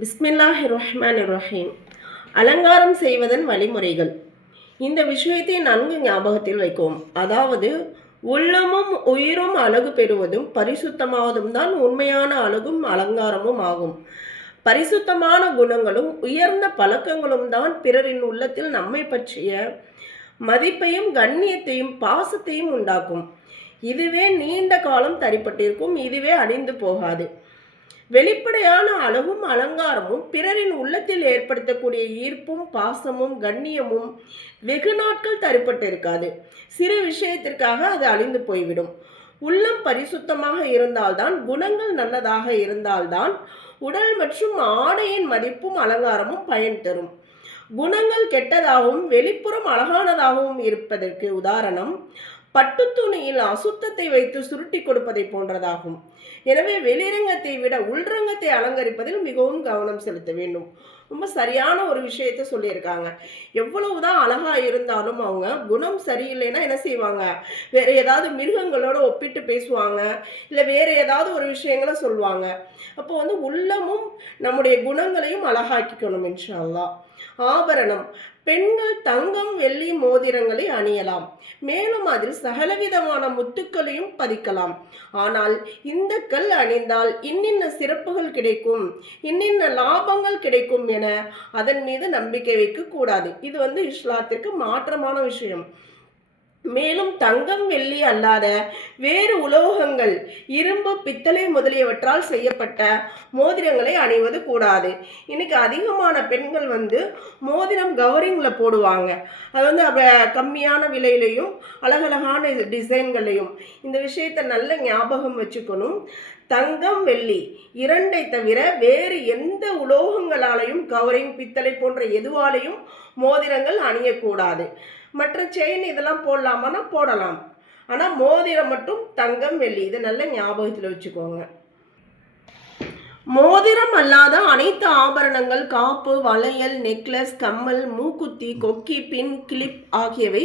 பிஸ்மில்லாஹிர்ரஹ்மானிர்ரஹீம். அலங்காரம் செய்வதன் வழிமுறைகள். இந்த விஷயத்தை நன்கு ஞாபகத்தில் வைக்கவும். அதாவது உள்ளமும் உயிரும் அழகு பெறுவதும் பரிசுத்தமாவதும் தான் உண்மையான அழகும் அலங்காரமும் ஆகும். பரிசுத்தமான குணங்களும் உயர்ந்த பழக்கங்களும் தான் பிறரின் உள்ளத்தில் நம்மை பற்றிய மதிப்பையும் கண்ணியத்தையும் பாசத்தையும் உண்டாக்கும். இதுவே நீண்ட காலம் தரிப்பட்டிருக்கும். இதுவே அழிந்து போகாது. வெளிப்படையான அழகும் அலங்காரமும் பிறரின் உள்ளத்தில் ஏற்படுத்தக்கூடிய ஈர்ப்பும் பாசமும் கண்ணியமும் வெகு நாட்கள் தரிப்பட்டிருக்காது. சிறு விஷயத்திற்காக அது அழிந்து போய்விடும். உள்ளம் பரிசுத்தமாக இருந்தால்தான், குணங்கள் நல்லதாக இருந்தால்தான் உடல் மற்றும் ஆடையின் மதிப்பும் அலங்காரமும் பயன் தரும். குணங்கள் கெட்டதாகவும் வெளிப்புறம் அழகானதாகவும் இருப்பதற்கு உதாரணம் பட்டு துணியில் அசுத்தத்தை வைத்து சுருட்டி கொடுப்பதை போன்றதாகும். எனவே வெளிரங்கத்தை விட உள்ரங்கத்தை அலங்கரிப்பதில் மிகவும் கவனம் செலுத்த வேண்டும். ரொம்ப சரியான ஒரு விஷயத்த சொல்லியிருக்காங்க. எவ்வளவுதான் அழகா இருந்தாலும் அவங்க குணம் சரியில்லைன்னா என்ன செய்வாங்க? வேற ஏதாவது மிருகங்களோட ஒப்பிட்டு பேசுவாங்க, இல்லை வேற ஏதாவது ஒரு விஷயங்களை சொல்லுவாங்க. அப்போ உள்ளமும் நம்முடைய குணங்களையும் அழகாக்கிக்கணும் இன்ஷா அல்லாஹ். ஆபரணம். பெண்கள் தங்கம் வெள்ளி மோதிரங்களை அணியலாம். மேலும் அதில் சகலவிதமான முத்துக்களையும் பதிக்கலாம். ஆனால் இந்த கல் அணிந்தால் இன்னின்ன சிறப்புகள் கிடைக்கும், இன்னின்ன லாபங்கள் கிடைக்கும் என அதன் மீது நம்பிக்கை வைக்க கூடாது. இது இஸ்லாத்திற்கு மாற்றமான விஷயம். மேலும் தங்கம் வெள்ளி அல்லாத வேறு உலோகங்கள் இரும்பு பித்தளை முதலியவற்றால் செய்யப்பட்ட மோதிரங்களை அணிவது கூடாது. இன்னைக்கு அதிகமான பெண்கள் மோதிரம் கவரிங்ல போடுவாங்க. அது கம்மியான விலையிலையும் அழகழகான டிசைன்களையும். இந்த விஷயத்தை நல்ல ஞாபகம் வச்சுக்கணும். தங்கம் வெள்ளி இரண்டை தவிர வேறு எந்த உலோகங்களாலையும் கவரிங் பித்தளை போன்ற எதுவாலையும் மோதிரங்கள் அணியக்கூடாது. மற்ற செயின் இதெல்லாம் போடலாமான்னா போடலாம். ஆனால் மோதிரம் மட்டும் தங்கம் வெள்ளி. இதை நல்ல ஞாபகத்தில் வச்சுக்கோங்க. மோதிரம் அல்லாத அனைத்து ஆபரணங்கள், காப்பு, வளையல், நெக்லஸ், கம்மல், மூக்குத்தி, கொக்கி, பின், கிளிப் ஆகியவை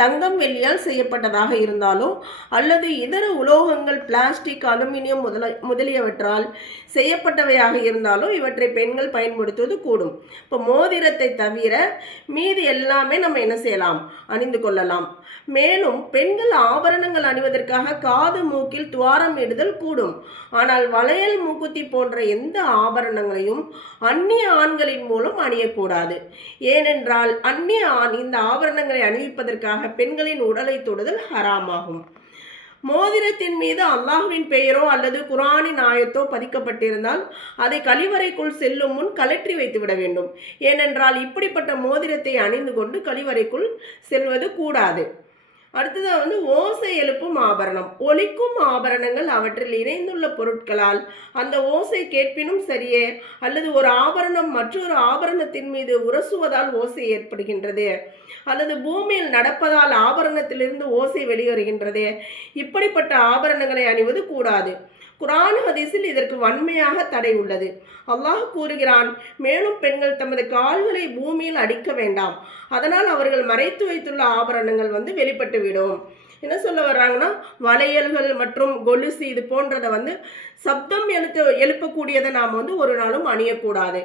தங்கம் வெள்ளியால் செய்யப்பட்டதாக இருந்தாலோ அல்லது இதர உலோகங்கள் பிளாஸ்டிக், அலுமினியம் முதலியவற்றால் செய்யப்பட்டவையாக இருந்தாலோ இவற்றை பெண்கள் பயன்படுத்துவது கூடும். இப்போ மோதிரத்தை தவிர மீதி எல்லாமே நம்ம என்ன செய்யலாம்? அணிந்து கொள்ளலாம். மேலும் பெண்கள் ஆபரணங்கள் அணிவதற்காக காது மூக்கில் துவாரம் இடுதல் கூடும். ஆனால் வளையல், மூக்குத்தி போன்ற எந்த ஆபரணங்களையும் அந்நிய ஆண்களின் மூலம் அணியக்கூடாது. ஏனென்றால் அந்நிய ஆண் இந்த ஆபரணங்களை அணிவிப்பதற்காக பெண்களின் உடலை தொடுதல் ஹராமாகும். மோதிரத்தின் மீது அல்லாஹ்வின் பெயரோ அல்லது குர்ஆனின் ஆயத்தோ பதிக்கப்பட்டிருந்தால் அதை கழிவறைக்குள் செல்லும் முன் கழற்றி வைத்துவிட வேண்டும். ஏனென்றால் இப்படிப்பட்ட மோதிரத்தை அணிந்து கொண்டு கழிவறைக்குள் செல்வது கூடாது. அடுத்தது ஓசை எழுப்பும் ஆபரணம். ஒலிக்கும் ஆபரணங்கள் அவற்றில் இணைந்துள்ள பொருட்களால் அந்த ஓசை கேட்பினும் சரியே, அல்லது ஒரு ஆபரணம் மற்றொரு ஆபரணத்தின் மீது உரசுவதால் ஓசை ஏற்படுகின்றது, அல்லது பூமியில் நடப்பதால் ஆபரணத்திலிருந்து ஓசை வெளிவருகின்றது. இப்படிப்பட்ட ஆபரணங்களை அணிவது கூடாது. குர்ஆன் ஹதீஸில் இதற்கு வன்மையாக தடை உள்ளது. அல்லாஹ் கூறுகிறான், மேலும் பெண்கள் தமது கால்களை பூமியில் அடிக்க வேண்டாம், அதனால் அவர்கள் மறைத்து வைத்துள்ள ஆபரணங்கள் வெளிப்பட்டு விடும். என்ன சொல்ல வர்றாங்கன்னா, வளையல்கள் மற்றும் கொலுசு இது போன்றதை சப்தம் எழுப்பக்கூடியதை நாம் ஒரு நாளும் அணியக்கூடாது.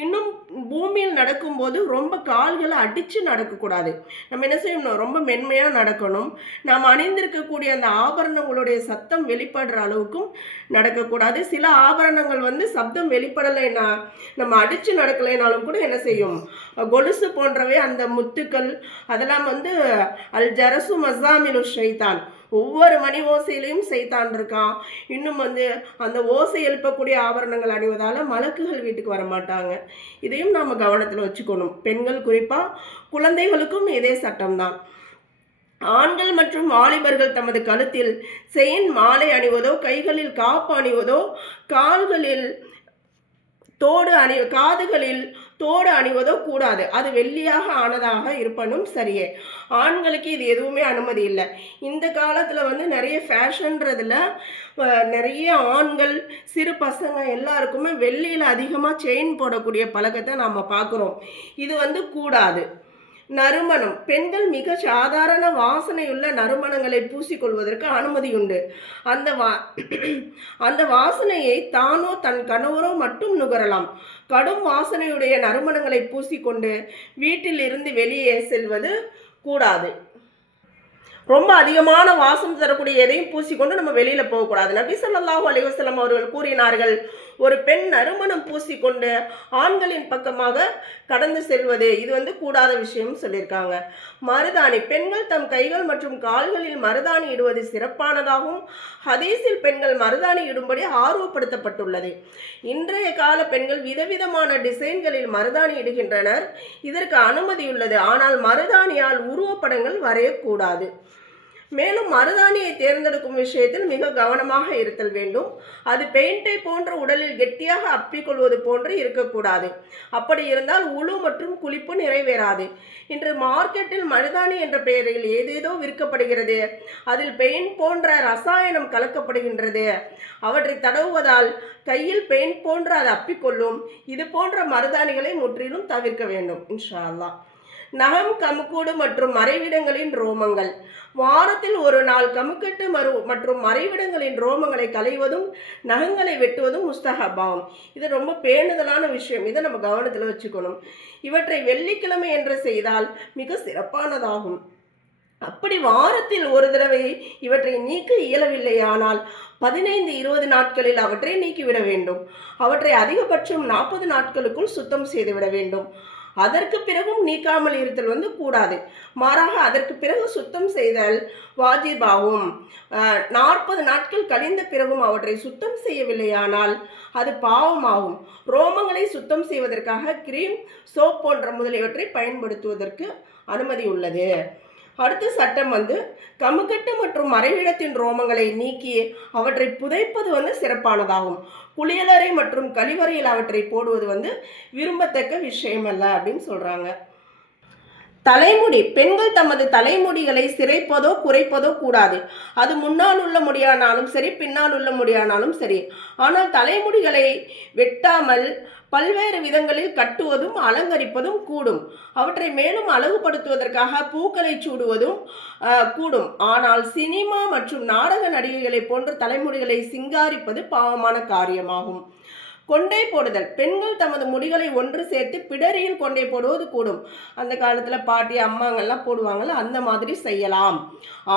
இன்னும் பூமியில் நடக்கும்போது ரொம்ப கால்களை அடித்து நடக்கக்கூடாது. நம்ம என்ன செய்யணும்? ரொம்ப மென்மையாக நடக்கணும். நாம் அணிந்திருக்கக்கூடிய அந்த ஆபரணங்களுடைய சத்தம் வெளிப்படுற அளவுக்கும் நடக்கக்கூடாது. சில ஆபரணங்கள் சப்தம் வெளிப்படலைன்னா, நம்ம அடித்து நடக்கலைனாலும் கூட என்ன செய்யும்? கொலுசு போன்றவை அந்த முத்துக்கள் அதெல்லாம் அல் ஜரசு மசாமிலு ஷைத்தான், ஒவ்வொரு மணி ஓசையிலையும் சைத்தான் இருக்கான். இன்னும் அந்த ஓசை எழுப்பக்கூடிய ஆபரணங்கள் அணிவதால் மலக்குகள் வீட்டுக்கு வர மாட்டாங்க. இதையும் நாம் கவனத்தில் வச்சுக்கணும். பெண்கள் குறிப்பாக குழந்தைகளுக்கும் இதே சட்டம்தான். ஆண்கள் மற்றும் வாலிபர்கள் தமது கழுத்தில் செயின் மாலை அணிவதோ, கைகளில் காப்பு அணிவதோ, காதுகளில் தோடு அணிவதோ கூடாது. அது வெள்ளியாக ஆனதாக இருப்பனும் சரியே. ஆண்களுக்கு இது எதுவுமே அனுமதி இல்லை. இந்த காலத்தில் நிறைய ஃபேஷன்றதில் நிறைய ஆண்கள், சிறு பசங்க எல்லாருக்குமே வெள்ளியில் அதிகமாக செயின் போடக்கூடிய பழக்கத்தை நாம் பார்க்குறோம். இது கூடாது. நறுமணம். பெண்கள் மிக சாதாரண வாசனையுள்ள நறுமணங்களை பூசிக்கொள்வதற்கு அனுமதியுண்டு. அந்த வா அந்த வாசனையை தானோ தன் கணவரோ மட்டும் நுகரலாம். கடும் வாசனையுடைய நறுமணங்களை பூசிக்கொண்டு வீட்டில் இருந்து வெளியே செல்வது கூடாது. ரொம்ப அதிகமான வாசம் தரக்கூடிய எதையும் பூசிக்கொண்டு நம்ம வெளியில் போகக்கூடாது. நபி ஸல்லல்லாஹு அலைஹி வஸல்லம் அவர்கள் கூறினார்கள், ஒரு பெண் நறுமணம் பூசிக்கொண்டு ஆண்களின் பக்கமாக கடந்து செல்வது இது கூடாத விஷயம் சொல்லியிருக்காங்க. மருதாணி. பெண்கள் தம் கைகள் மற்றும் கால்களில் மருதாணி இடுவது சிறப்பானதாகவும் ஹதீஸில் பெண்கள் மருதாணி இடும்படி ஆர்வப்படுத்தப்பட்டுள்ளது. இன்றைய கால பெண்கள் விதவிதமான டிசைன்களில் மருதாணி இடுகின்றனர். இதற்கு அனுமதியுள்ளது. ஆனால் மருதாணியால் உருவப்படங்கள் வரையக்கூடாது. மேலும் மருதாணியை தேர்ந்தெடுக்கும் விஷயத்தில் மிக கவனமாக இருத்தல் வேண்டும். அது பெயிண்டை போன்ற உடலில் கெட்டியாக அப்பிக்கொள்வது போன்று இருக்கக்கூடாது. அப்படி இருந்தால் உழு மற்றும் குளிப்பு நிறைவேறாது. இன்று மார்க்கெட்டில் மருதாணி என்ற பெயரில் ஏதேதோ விற்கப்படுகிறது. அதில் பெயிண்ட் போன்ற ரசாயனம் கலக்கப்படுகின்றது. அவற்றை தடவுவதால் கையில் பெயிண்ட் போன்று அது அப்பிக்கொள்ளும். இது போன்ற மருதாணிகளை முற்றிலும் தவிர்க்க வேண்டும். இன்ஷா அல்லாஹ். நகம், கமுக்கூடு மற்றும் மறைவிடங்களின் ரோமங்கள். வாரத்தில் ஒரு நாள் கமுக்கட்டு மற்றும் மறைவிடங்களின் ரோமங்களை களைவதும் நகங்களை வெட்டுவதும் முஸ்தஹபாகும். இது ரொம்ப பேணுதலான விஷயம். இதை நம்ம கவனத்தில் வச்சுக்கணும். இவற்றை வெள்ளிக்கிழமை என்று செய்தால் மிக சிறப்பானதாகும். அப்படி வாரத்தில் ஒரு தடவை இவற்றை நீக்க இயலவில்லையானால் 15-20 நாட்களில் அவற்றை நீக்கிவிட வேண்டும். அவற்றை அதிகபட்சம் 40 நாட்களுக்குள் சுத்தம் செய்துவிட வேண்டும். அதற்கு பிறகும் நீக்காமல் இருத்தல் கூடாது. மாறாக அதற்கு பிறகு சுத்தம் செய்தல் வாஜிபாகும். 40 நாட்கள் கழிந்த பிறகும் அவற்றை சுத்தம் செய்யவில்லையானால் அது பாவமாகும். ரோமங்களை சுத்தம் செய்வதற்காக கிரீம், சோப் போன்ற முதலியவற்றை பயன்படுத்துவதற்கு அனுமதி உள்ளது. அடுத்த சட்டம் கமுக்கட்டு மற்றும் மறைவிடத்தின் ரோமங்களை நீக்கி அவற்றை புதைப்பது சிறப்பானதாகும். குளியலறை மற்றும் கழிவறையில் அவற்றை போடுவது விரும்பத்தக்க விஷயம் அல்ல அப்படின்னு சொல்றாங்க. தலைமுடி. பெண்கள் தமது தலைமுடிகளை சிரைப்பதோ குறைப்பதோ கூடாது. அது முன்னால் உள்ள முடியானாலும் சரி, பின்னால் உள்ள முடியானாலும் சரி. ஆனால் தலைமுடிகளை வெட்டாமல் பல்வேறு விதங்களில் கட்டுவதும் அலங்கரிப்பதும் கூடும். அவற்றை மேலும் அழகுபடுத்துவதற்காக பூக்களை சூடுவதும் கூடும். ஆனால் சினிமா மற்றும் நாடக நடிகைகளை போன்ற தலைமுடிகளை சிங்காரிப்பது பாவமான காரியமாகும். கொண்டை போடுதல். பெண்கள் தமது முடிகளை ஒன்று சேர்த்து பிடரியில் கொண்டை போடுவது கூடும். அந்த காலத்தில் பாட்டி அம்மாங்கள்லாம் போடுவாங்கள்ல, அந்த மாதிரி செய்யலாம்.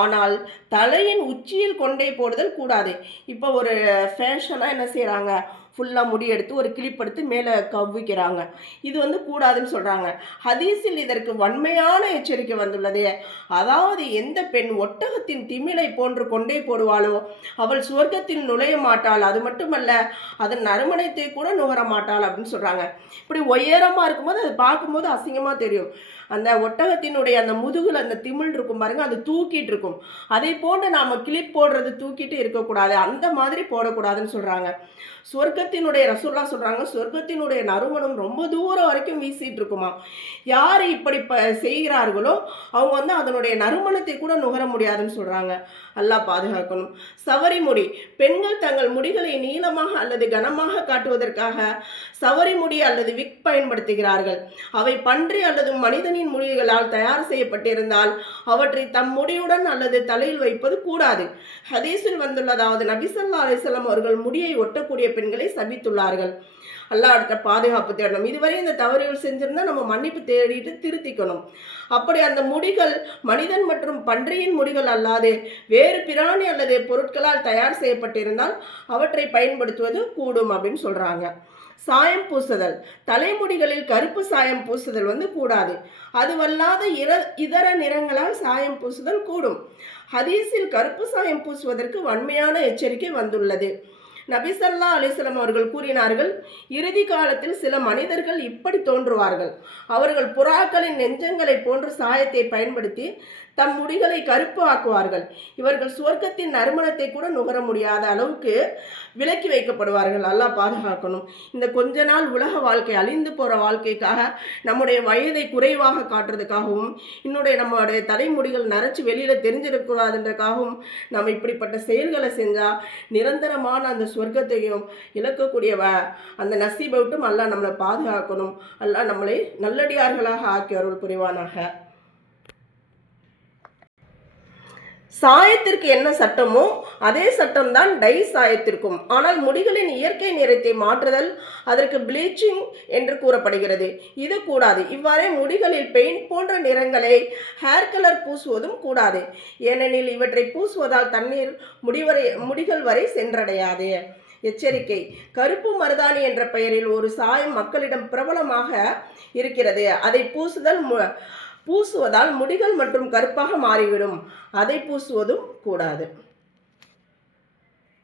ஆனால் தலையின் உச்சியில் கொண்டை போடுதல் கூடாது. இப்போ ஒரு ஃபேஷனாக என்ன செய்கிறாங்க, ஃபுல்லாக முடி எடுத்து ஒரு கிளிப் எடுத்து மேலே கவ்விக்கிறாங்க. இது கூடாதுன்னு சொல்கிறாங்க. ஹதீஸில் இதற்கு வன்மையான எச்சரிக்கை வந்துள்ளது. அதாவது எந்த பெண் ஒட்டகத்தின் திமிலை போன்று கொண்டை போடுவாளோ அவள் சுவர்க்கத்தில் நுழைய மாட்டாள். அது மட்டுமல்ல, அதன் நறுமணத்தை கூட நுகர மாட்டாள் அப்படின்னு சொல்கிறாங்க. இப்படி உயரமாக இருக்கும்போது அது பார்க்கும்போது அசிங்கமாக தெரியும். அந்த ஒட்டகத்தினுடைய அந்த முதுகில் அந்த திமிழ் இருக்கும் பாருங்க, அது தூக்கிட்டு இருக்கும். அதை போன்று நாம் கிளிப் போடுறது தூக்கிட்டு இருக்கக்கூடாது. அந்த மாதிரி போடக்கூடாதுன்னு சொல்கிறாங்க. சொர்க்கத்தினுடைய ரசூல்லா சொல்கிறாங்க, சொர்க்கத்தினுடைய நறுமணம் ரொம்ப தூரம் வரைக்கும் வீசிட்டு இருக்குமா. யார் இப்படி செய்கிறார்களோ அவங்க அதனுடைய நறுமணத்தை கூட நுகர முடியாதுன்னு சொல்கிறாங்க. அல்லாஹ் பாதுகாக்கணும். சவரி முடி. பெண்கள் தங்கள் முடிகளை நீளமாக அல்லது கனமாக காட்டுவதற்காக சவரி முடி அல்லது விக் பயன்படுத்துகிறார்கள். அவை பன்றி அல்லது மனிதனின் முடிகளால் தயார் செய்யப்பட்டிருந்தால் அவற்றை தம் முடியுடன் அல்லது தலையில் வைப்பது கூடாது. ஹதீஸில் வந்துள்ளதாவது, நபி ஸல்லல்லாஹு அலைஹி வஸல்லம் அவர்கள் முடியை ஒட்டக்கூடிய பெண்களை சபித்துள்ளார்கள். அல்லாஹ் அடுத்த பாதுகாப்பு தேடணும். இதுவரை இந்த தவறுகள் செஞ்சிருந்தா நம்ம மன்னிப்பு தேடிட்டு திருத்திக்கணும். அப்படி அந்த முடிகள் மனிதன் மற்றும் பன்றியின் முடிகள் அல்லாது வேறு பிராணி அல்லது பொருட்களால் தயார் செய்யப்பட்டிருந்தால் அவற்றை பயன்படுத்துவது கூடும் அப்படின்னு சொல்றாங்க. சாயம் பூசுதல். தலைமுடிகளில் கருப்பு சாயம் பூசுதல் கூடாது. அதுவல்லாத இதர நிறங்களால் சாயம் பூசுதல் கூடும். ஹதீஸில் கருப்பு சாயம் பூசுவதற்கு வன்மையான எச்சரிக்கை வந்துள்ளது. நபி ஸல்லல்லாஹு அலைஹி வஸல்லம் அவர்கள் கூறினார்கள், இறுதி காலத்தில் சில மனிதர்கள் இப்படி தோன்றுவார்கள். அவர்கள் புறாக்களின் நெஞ்சங்களை போன்று சாயத்தை பயன்படுத்தி தம் முடிகளை கருப்பு ஆக்குவார்கள். இவர்கள் சுவர்க்கத்தின் நறுமணத்தை கூட நுகர முடியாத அளவுக்கு விலக்கி வைக்கப்படுவார்கள். அல்லாஹ் பாதுகாக்கணும். இந்த கொஞ்ச நாள் உலக வாழ்க்கை அழிந்து போகிற வாழ்க்கைக்காக நம்முடைய வயதை குறைவாக காட்டுறதுக்காகவும் நம்முடைய தலைமுடிகள் நரைச்சி வெளியில் தெரிஞ்சிடக்கூடாதுன்றதுக்காகவும் நம்ம இப்படிப்பட்ட செயல்களை செஞ்சால் நிரந்தரமான அந்த சொர்க்கத்தையும் இழக்கக்கூடிய அந்த நசீபை விட்டும் அல்லாஹ் நம்மளை பாதுகாக்கணும். அல்லாஹ் நம்மளை நல்லடியார்களாக ஆக்கி அருள் புரிவானாக. சாயத்திற்கு என்ன சட்டமோ அதே சட்டம்தான் டை சாயத்திற்கும். ஆனால் முடிகளின் இயற்கை நிறத்தை மாற்றுதல், அதற்கு ப்ளீச்சிங் என்று கூறப்படுகிறது. இது கூடாது. இவ்வாறே முடிகளில் பெயிண்ட் போன்ற நிறங்களை ஹேர் கலர் பூசுவதும் கூடாது. ஏனெனில் இவற்றை பூசுவதால் தண்ணீர் முடிகள் வரை சென்றடையாது. எச்சரிக்கை: கருப்பு மருதாணி என்ற பெயரில் ஒரு சாயம் மக்களிடம் பிரபலமாக இருக்கிறது. அதை பூசுவதால் முடிகள் மற்றும் கருப்பாக மாறிவிடும். அதை பூசுவதும் கூடாது.